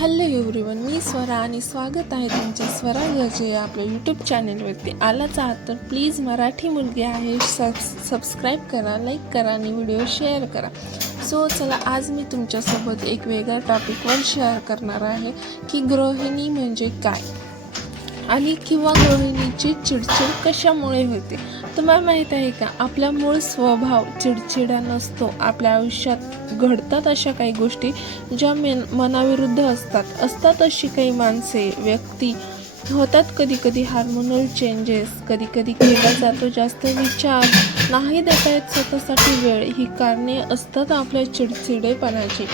Hello everyone मी स्वरा आणि स्वागत आहे तुमच्या स्वरा गजे आपल्या यूट्यूब चॅनेलवरती आलाच आहात तर प्लीज मराठी मुलगी आहे सबस सबस्क्राईब करा लाईक करा आणि व्हिडिओ शेअर करा. सो चला आज मी तुमच्यासोबत एक वेगळ्या टॉपिकवर शेअर करणार आहे की गृहिणी म्हणजे काय? आणि किंवा गृहिणीची चिडचिड कशामुळे होते? तुम्हाला माहीत आहे का? आपला मूळ स्वभाव चिडचिडा नसतो. आपल्या आयुष्यात घडतात अशा काही गोष्टी ज्या मेन मनाविरुद्ध असतात. असतात अशी काही माणसे व्यक्ती. होतात कधी कधी हार्मोनल चेंजेस कधी कधी केला जातो जास्त विचार. नाही देता येत स्वतःसाठी वेळ. ही कारणे असतात आपल्या चिडचिडेपणाची.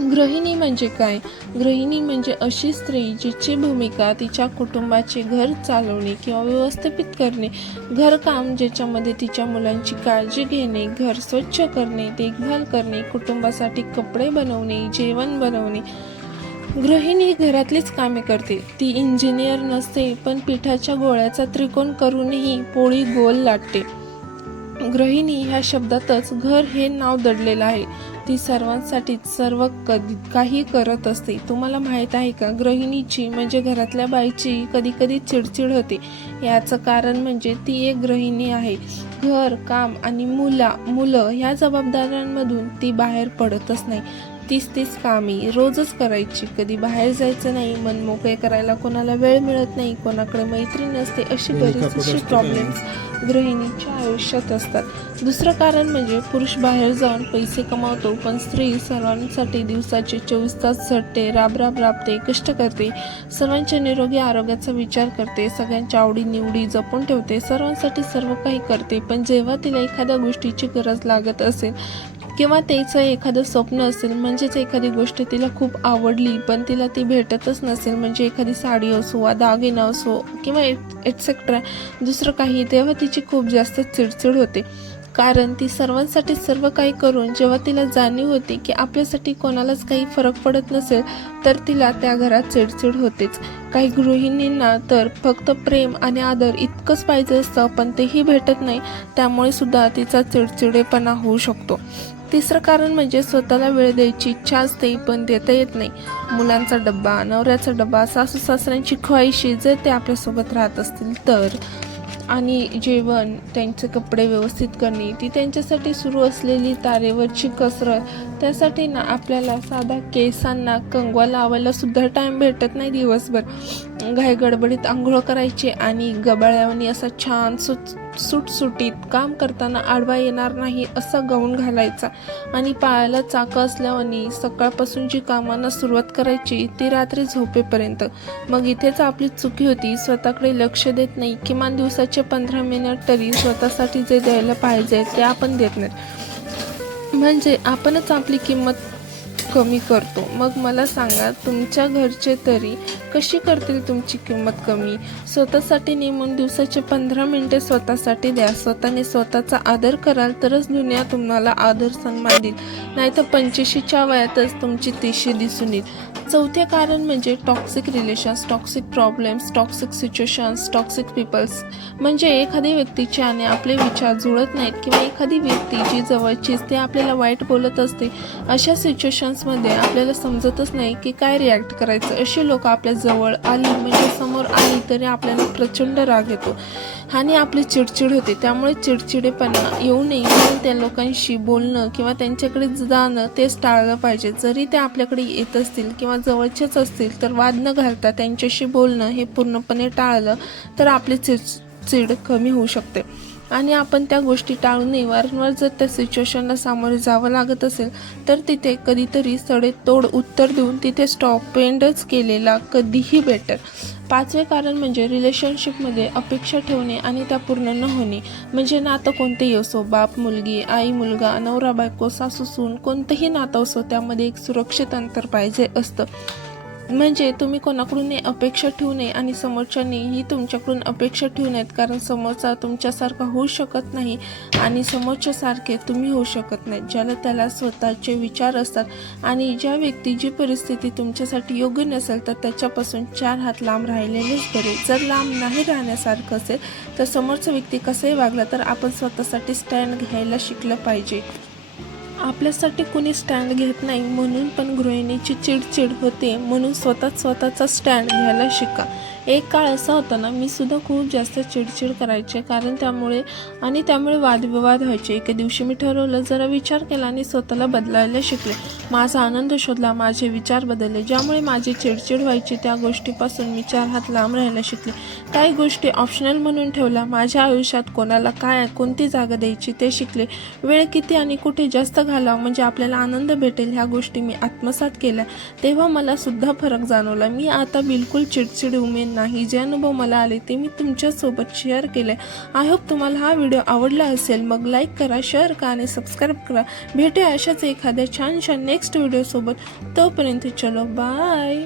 गृहिणी म्हणजे काय? गृहिणी म्हणजे अशी स्त्री जिची भूमिका तिच्या कुटुंबाचे घर चालवणे किंवा व्यवस्थापित करणे घरकाम ज्याच्यामध्ये तिच्या मुलांची काळजी घेणे घर स्वच्छ करणे देखभाल करणे कुटुंबासाठी कपडे बनवणे जेवण बनवणे. गृहिणी घरातलीच कामे करते. ती इंजिनियर नसते पण पिठाच्या गोळ्याचा त्रिकोण करूनही पोळी गोल लाटते. गृहिणी ह्या शब्दातच घर हे नाव दडलेलं आहे. ती सर्वांसाठीच सर्व कधी काही करत असते. तुम्हाला माहीत आहे का गृहिणीची म्हणजे घरातल्या बाईची कधी कधी चिडचिड होते. याचं कारण म्हणजे ती एक गृहिणी आहे. घर काम आणि मुला मुलं ह्या जबाबदाऱ्यांमधून ती बाहेर पडतच नाही. तीच तीच कामी रोजच करायची. कधी बाहेर जायचं नाही मन मोकळे करायला कोणाला वेळ मिळत नाही कोणाकडे मैत्रीण नसते अशी बरीचशी प्रॉब्लेम्स गृहिणीच्या आयुष्यात असतात. दुसरं कारण म्हणजे पुरुष बाहेर जाऊन पैसे कमावतो पण स्त्री सर्वांसाठी दिवसाचे चोवीस तास झटते राब राब राबते कष्ट करते सर्वांच्या निरोगी आरोग्याचा विचार करते सगळ्यांच्या आवडी निवडी जपून ठेवते सर्वांसाठी सर्व काही करते पण जेव्हा तिला एखाद्या गोष्टीची गरज लागत असेल किंवा त्याचं एखादं स्वप्न असेल म्हणजेच एखादी गोष्ट तिला खूप आवडली पण तिला ती भेटतच नसेल म्हणजे एखादी साडी असो वा दागिना असो किंवा एटसेट्रा दुसरं काही तेव्हा तिची खूप जास्त चिडचिड होते. कारण ती सर्वांसाठी सर्व काही करून जेव्हा तिला जाणीव होती की आपल्यासाठी कोणालाच काही फरक पडत नसेल तर तिला त्या घरात चिडचिड होतेच. काही गृहिणींना तर फक्त प्रेम आणि आदर इतकंच पाहिजे असतं पण तेही भेटत नाही त्यामुळे सुद्धा तिचा चिडचिडेपणा होऊ शकतो. तिसरं कारण म्हणजे स्वतःला वेळ द्यायची इच्छा असते पण देता येत नाही. मुलांचा डब्बा नवऱ्याचा डब्बा सासू सासऱ्यांची ख्वाहिशी जर ते आपल्यासोबत राहत असतील तर. आणि जेवण त्यांचे कपडे व्यवस्थित करणे ती त्यांच्यासाठी सुरू असलेली तारेवरची कसरत त्यासाठी ना आपल्याला साधा केसांना कंगवा लावायला सुद्धा टाईम भेटत नाही दिवसभर. घाई गडबडीत आंघोळ करायची आणि गबाळ्यावानी असा छान सुट सुटसुटीत काम करताना आडवा येणार नाही असा गाऊन घालायचा. आणि पायाला चाकं असल्यावानी सकाळपासून जी कामांना सुरुवात करायची ती रात्री झोपेपर्यंत. मग इथेच आपली चुकी होती स्वतःकडे लक्ष देत नाही किमान दिवसाचे पंधरा मिनिट तरी स्वतःसाठी जे द्यायला पाहिजे ते आपण देत नाही. म्हणजे आपणच आपली किंमत कमी करतो. मग मला सांगा तुमच्या घरचे तरी कशी करतील तुमची किंमत कमी? स्वतःसाठी नेमून दिवसाचे पंधरा मिनटे स्वतःसाठी द्या. स्वतःने स्वतःचा आदर कराल तरच दुनिया तुम्हाला आदर सन्मान देईल. नाहीतर पंच्याऐंशीच्या वयातच तुमची तिशी दिसून येईल. चौथे कारण म्हणजे toxic relations toxic problems toxic situations toxic peoples म्हणजे एखादी व्यक्तीचे आणि आपले विचार जुळत नाहीत किंवा एखादी व्यक्ती जी जवळचीच ते आपल्याला वाईट बोलत असते अशा सिच्युएशन्समध्ये आपल्याला समजतच नाही की काय रिॲक्ट करायचं. अशी लोक आपल्या जवळ आली म्हणजे समोर आली तरी आपल्याला प्रचंड राग येतो. आणि आपली चिडचिड होते. त्यामुळे चिडचिडेपणा येऊ नये. म्हणून त्या लोकांशी बोलणं किंवा त्यांच्याकडे जाणं तेच टाळलं पाहिजे. जरी ते आपल्याकडे येत असतील किंवा जवळचेच असतील तर वाद न घालता त्यांच्याशी बोलणं हे पूर्णपणे टाळलं तर आपली चिड चिड कमी होऊ शकते. आणि आपण त्या गोष्टी टाळू नये वारंवार जर त्या सिच्युएशनला सामोरे जावं लागत असेल तर तिथे कधीतरी सडेतोड उत्तर देऊन तिथे स्टॉप एंडच केलेला कधीही बेटर पाचवे कारण म्हणजे रिलेशनशिपमध्ये अपेक्षा ठेवणे आणि त्या पूर्ण न होणे. म्हणजे नातं कोणतेही असो बाप मुलगी आई मुलगा नवरा बायको सासू सून कोणतंही नातं असो त्यामध्ये एक सुरक्षित अंतर पाहिजे असतं. म्हणजे तुम्ही कोणाकडून अपेक्षा ठेवू नये आणि समोरच्यानेही तुमच्याकडून अपेक्षा ठेवू नयेत कारण समोरचा तुमच्यासारखा होऊ शकत नाही आणि समोरच्यासारखे तुम्ही होऊ शकत नाही ज्याला त्याला स्वतःचे विचार असतात. आणि ज्या व्यक्ती जी परिस्थिती तुमच्यासाठी योग्य नसेल तर त्याच्यापासून चार हात लांब राहिलेलेच बरे. जर लांब नाही राहण्यासारखं असेल तर समोरचा व्यक्ती कसंही वागला तर आपण स्वतःसाठी स्टँड घ्यायला शिकलं पाहिजे. आपल्यासाठी कुणी स्टँड घेत नाही म्हणून पण गृहिणीची चिडचिड होते म्हणून स्वतः स्वतःचा स्टँड घ्यायला शिका. एक काळ असा होता ना मी सुद्धा खूप जास्त चिडचिड करायचे. कारण त्यामुळे आणि त्यामुळे वादविवाद व्हायचे. एके दिवशी मी ठरवलं जरा विचार केला आणि स्वतःला बदलायला शिकले. माझा आनंद शोधला माझे विचार बदलले. ज्यामुळे माझी चिडचिड व्हायची त्या गोष्टीपासून मी चार हात लांब राहायला शिकले. काही गोष्टी ऑप्शनल म्हणून ठेवल्या. माझ्या आयुष्यात कोणाला काय कोणती जागा द्यायची ते शिकले. वेळ किती आणि कुठे जास्त घालावा म्हणजे आपल्याला आनंद भेटेल ह्या गोष्टी मी आत्मसात केल्या. तेव्हा मला सुद्धा फरक जाणवला. मी आता बिलकुल चिडचिड उमेन नाही. जे अनुभव मला आले ते मी तुमच्यासोबत शेअर केले. आय होप तुम्हाला हा व्हिडिओ आवडला असेल. मग लाईक करा शेअर करा आणि सबस्क्राईब करा. भेटूया अशाच एखाद्या छानशा नेक्स्ट व्हिडिओसोबत तोपर्यंत चलो बाय